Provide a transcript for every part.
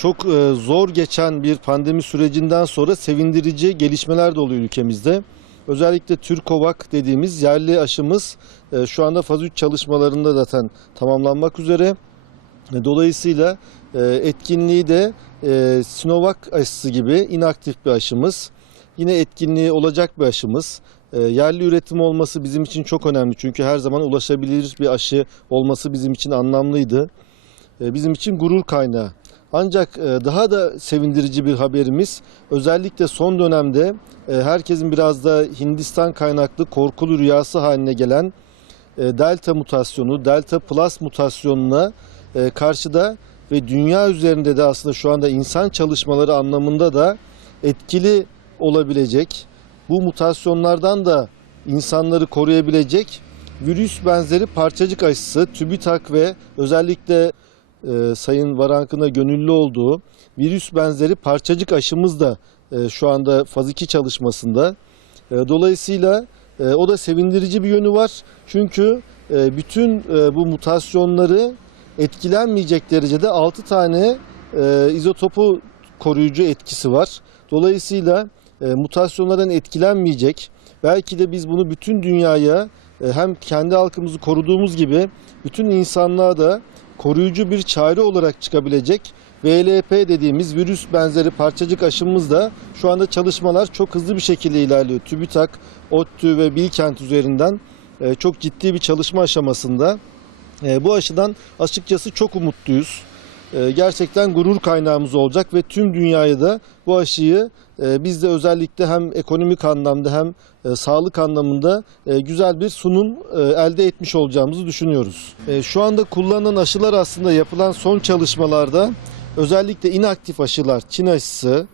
çok e, zor geçen bir pandemi sürecinden sonra sevindirici gelişmeler de oluyor ülkemizde. Özellikle Türkovak dediğimiz yerli aşımız e, şu anda faz 3 çalışmalarında zaten tamamlanmak üzere. E, Dolayısıyla etkinliği de Sinovac aşısı gibi inaktif bir aşımız. Yine etkinliği olacak bir aşımız. Yerli üretim olması bizim için çok önemli. Çünkü her zaman ulaşabilir bir aşı olması bizim için anlamlıydı. Bizim için gurur kaynağı. Ancak e, daha da sevindirici bir haberimiz özellikle son dönemde e, herkesin biraz da Hindistan kaynaklı korkulu rüyası haline gelen e, delta mutasyonu, delta plus mutasyonuna karşıda ve dünya üzerinde de aslında şu anda insan çalışmaları anlamında da etkili olabilecek, bu mutasyonlardan da insanları koruyabilecek virüs benzeri parçacık aşısı TÜBİTAK ve özellikle e, Sayın Varank'ın da gönüllü olduğu virüs benzeri parçacık aşımız da e, şu anda faz 2 çalışmasında. E, dolayısıyla e, o da sevindirici bir yönü var. Çünkü e, bütün e, bu mutasyonları etkilenmeyecek derecede 6 tane e, izotopu koruyucu etkisi var. Dolayısıyla e, mutasyonlardan etkilenmeyecek. Belki de biz bunu bütün dünyaya e, hem kendi halkımızı koruduğumuz gibi bütün insanlığa da koruyucu bir çare olarak çıkabilecek VLP dediğimiz virüs benzeri parçacık aşımız da şu anda çalışmalar çok hızlı bir şekilde ilerliyor. TÜBİTAK, ODTÜ ve Bilkent üzerinden e, çok ciddi bir çalışma aşamasında. E, Bu aşıdan açıkçası çok umutluyuz. E, Gerçekten gurur kaynağımız olacak ve tüm dünyaya da bu aşıyı e, biz de özellikle hem ekonomik anlamda hem e, sağlık anlamında e, güzel bir sunum elde etmiş olacağımızı düşünüyoruz. Şu anda kullanılan aşılar aslında yapılan son çalışmalarda özellikle inaktif aşılar, Çin aşısı,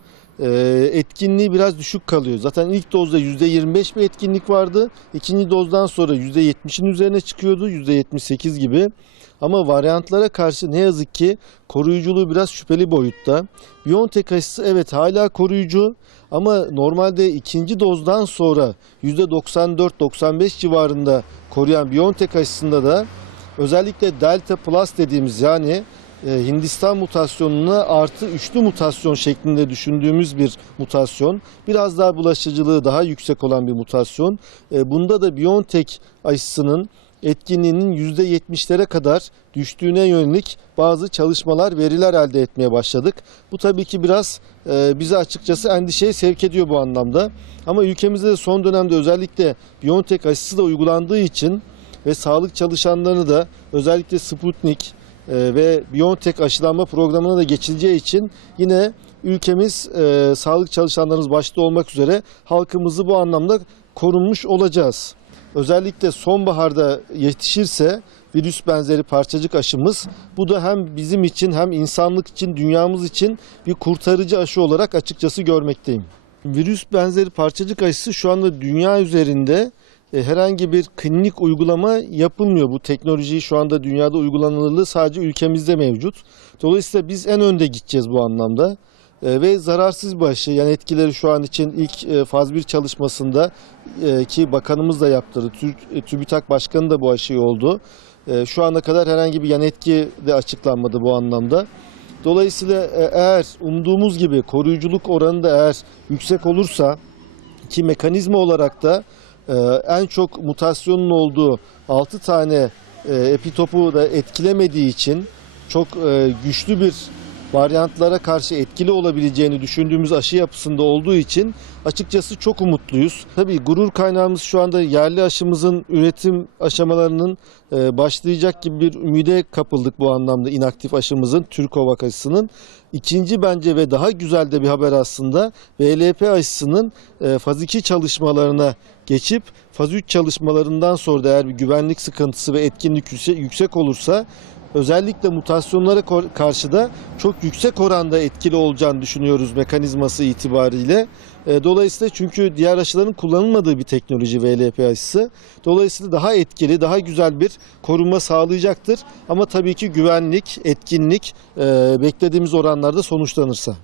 etkinliği biraz düşük kalıyor. Zaten ilk dozda %25 bir etkinlik vardı. İkinci dozdan sonra %70'in üzerine çıkıyordu. %78 gibi. Ama varyantlara karşı ne yazık ki koruyuculuğu biraz şüpheli boyutta. BioNTech aşısı evet hala koruyucu ama normalde ikinci dozdan sonra %94-95 civarında koruyan BioNTech aşısında da özellikle Delta Plus dediğimiz yani Hindistan mutasyonuna artı üçlü mutasyon şeklinde düşündüğümüz bir mutasyon. Biraz daha bulaşıcılığı daha yüksek olan bir mutasyon. E, Bunda da BioNTech aşısının etkinliğinin %70'lere kadar düştüğüne yönelik bazı çalışmalar, veriler elde etmeye başladık. Bu tabii ki biraz e, bizi açıkçası endişeye sevk ediyor bu anlamda. Ama ülkemizde de son dönemde özellikle BioNTech aşısı da uygulandığı için ve sağlık çalışanlarını da özellikle Sputnik e, ve BioNTech aşılanma programına da geçileceği için yine ülkemiz e, sağlık çalışanlarımız başta olmak üzere halkımızı bu anlamda korunmuş olacağız. Özellikle sonbaharda yetişirse virüs benzeri parçacık aşımız bu da hem bizim için hem insanlık için dünyamız için bir kurtarıcı aşı olarak açıkçası görmekteyim. Virüs benzeri parçacık aşısı şu anda dünya üzerinde herhangi bir klinik uygulama yapılmıyor. Bu teknolojiyi şu anda dünyada uygulanırlığı sadece ülkemizde mevcut. Dolayısıyla biz en önde gideceğiz bu anlamda. E, ve zararsız bir aşı yani etkileri şu an için ilk e, faz 1 çalışmasında e, ki bakanımız da yaptırdı. E, TÜBİTAK Başkanı da bu aşıyı oldu. E, şu ana kadar herhangi bir yan etki de açıklanmadı bu anlamda. Dolayısıyla e, eğer umduğumuz gibi koruyuculuk oranı da eğer yüksek olursa ki mekanizma olarak da e, en çok mutasyonun olduğu 6 tane e, epitopu da etkilemediği için çok e, güçlü bir varyantlara karşı etkili olabileceğini düşündüğümüz aşı yapısında olduğu için açıkçası çok umutluyuz. Tabii gurur kaynağımız şu anda yerli aşımızın üretim aşamalarının e, başlayacak gibi bir ümide kapıldık bu anlamda inaktif aşımızın Türkovak aşısının. İkinci bence ve daha güzel de bir haber aslında VLP aşısının e, faz 2 çalışmalarına geçip faz 3 çalışmalarından sonra da eğer bir güvenlik sıkıntısı ve etkinlik yüksek, yüksek olursa özellikle mutasyonlara karşı da çok yüksek oranda etkili olacağını düşünüyoruz mekanizması itibariyle. E, Dolayısıyla çünkü diğer aşıların kullanılmadığı bir teknoloji VLP aşısı. Dolayısıyla daha etkili, daha güzel bir korunma sağlayacaktır. Ama tabii ki güvenlik, etkinlik e, beklediğimiz oranlarda sonuçlanırsa.